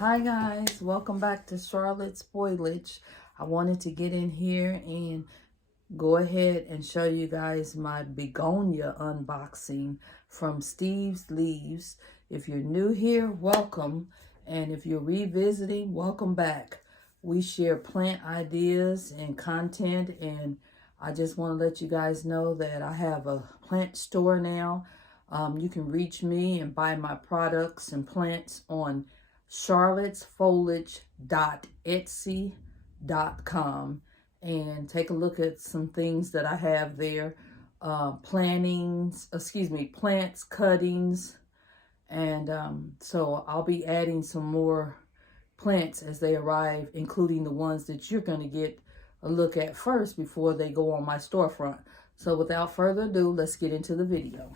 Hi guys, welcome back to Charlotte's Spoilage. I wanted to get in here and go ahead and show you guys my begonia unboxing from Steve's Leaves. If you're new here, welcome. And if you're revisiting, welcome back. We share plant ideas and content, and I just want to let you guys know that I have a plant store now. You can reach me and buy my products and plants on charlottesfoliage.etsy.com and take a look at some things that I have there. Plants, cuttings, and so I'll be adding some more plants as they arrive, including the ones that you're going to get a look at first before they go on my storefront. So without further ado, let's get into the video.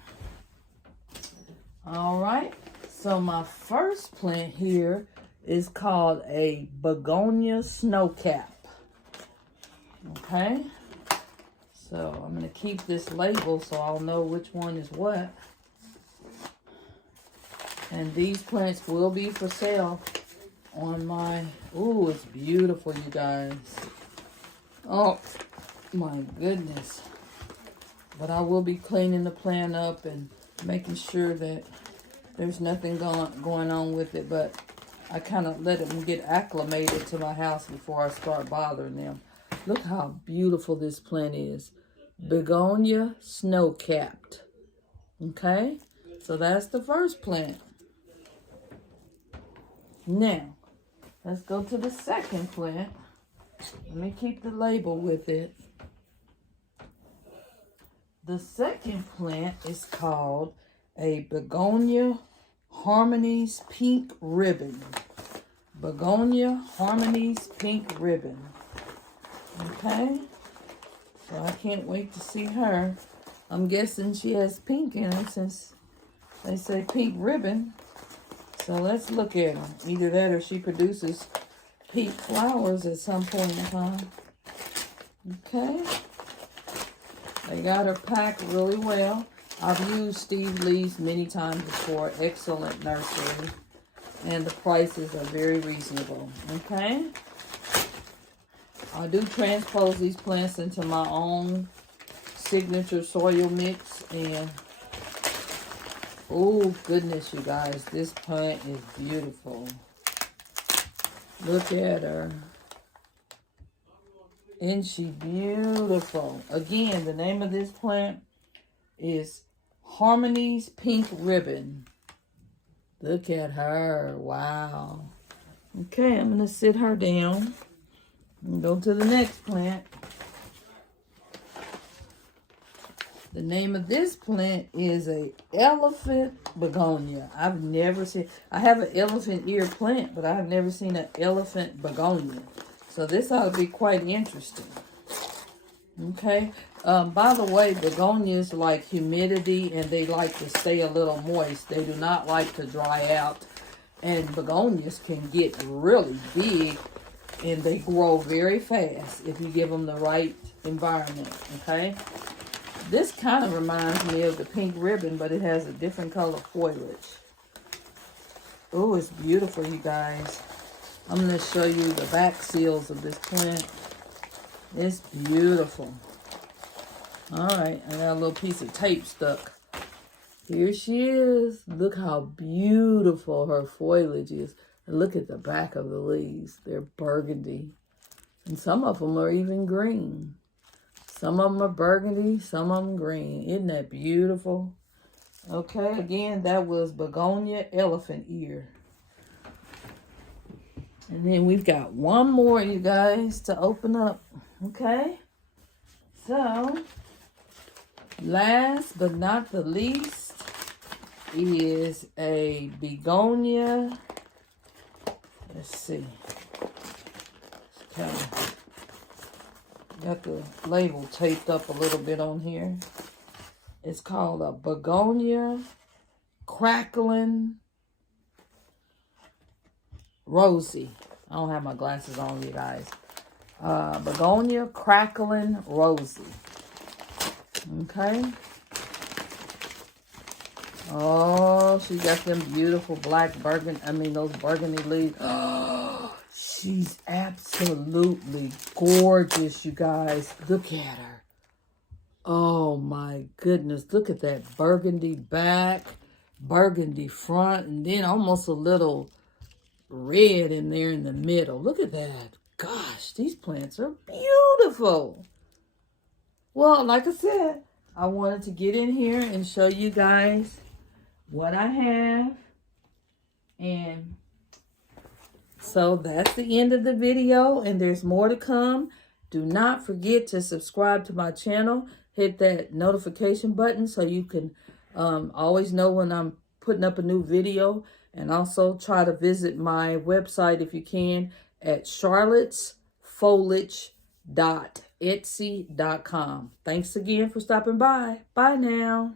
All right, so my first plant here is called a begonia snowcap. Okay, so I'm going to keep this label so I'll know which one is what. And these plants will be for sale on my, ooh, it's beautiful, you guys. Oh, my goodness. But I will be cleaning the plant up and making sure that there's nothing going on with it. But I kind of let them get acclimated to my house before I start bothering them. Look how beautiful this plant is. Begonia snow-capped. Okay, so that's the first plant. Now, let's go to the second plant. Let me keep the label with it. The second plant is called a Begonia Harmonies Pink Ribbon. Begonia Harmonies Pink Ribbon. Okay, so I can't wait to see her. I'm guessing she has pink in her since they say pink ribbon. So let's look at her. Either that or she produces pink flowers at some point in time. Okay. They got her packed really well. I've used Steve Lee's many times before. Excellent nursery. And the prices are very reasonable. Okay. I do transpose these plants into my own signature soil mix. And oh goodness, you guys, this plant is beautiful. Look at her. Isn't she beautiful? Again, the name of this plant is Harmonies Pink Ribbon. Look at her. Wow. Okay, I'm going to sit her down and go to the next plant. The name of this plant is a elephant begonia. I've never seen, I have an elephant ear plant, but I have never seen an elephant begonia. So this ought to be quite interesting. Okay. By the way, begonias like humidity and they like to stay a little moist. They do not like to dry out. And begonias can get really big and they grow very fast if you give them the right environment. Okay. This kind of reminds me of the pink ribbon, but it has a different color foliage. Oh, it's beautiful, you guys. I'm going to show you the back seals of this plant. It's beautiful. All right, I got a little piece of tape stuck. Here she is. Look how beautiful her foliage is. And look at the back of the leaves. They're burgundy. And some of them are even green. Some of them are burgundy, some of them green. Isn't that beautiful? Okay, again, that was Begonia Elephant Ear. And then we've got one more, you guys, to open up. Okay? So, last but not the least is a begonia. Let's see. It's kind of got the label taped up a little bit on here. It's called a Begonia Crackling Rosy. I don't have my glasses on, you guys. Begonia Crackling Rosy. Okay. Oh, she got them beautiful black those burgundy leaves. She's absolutely gorgeous, you guys. Look at her. Oh my goodness. Look at that burgundy back, burgundy front, and then almost a little red in there in the middle. Look at that. Gosh, these plants are beautiful. Well, like I said, I wanted to get in here and show you guys what I have. And so that's the end of the video, and there's more to come. Do not forget to subscribe to my channel. Hit that notification button so you can always know when I'm putting up a new video. And also try to visit my website if you can at charlottesfoliage.etsy.com. Thanks again for stopping by. Bye now.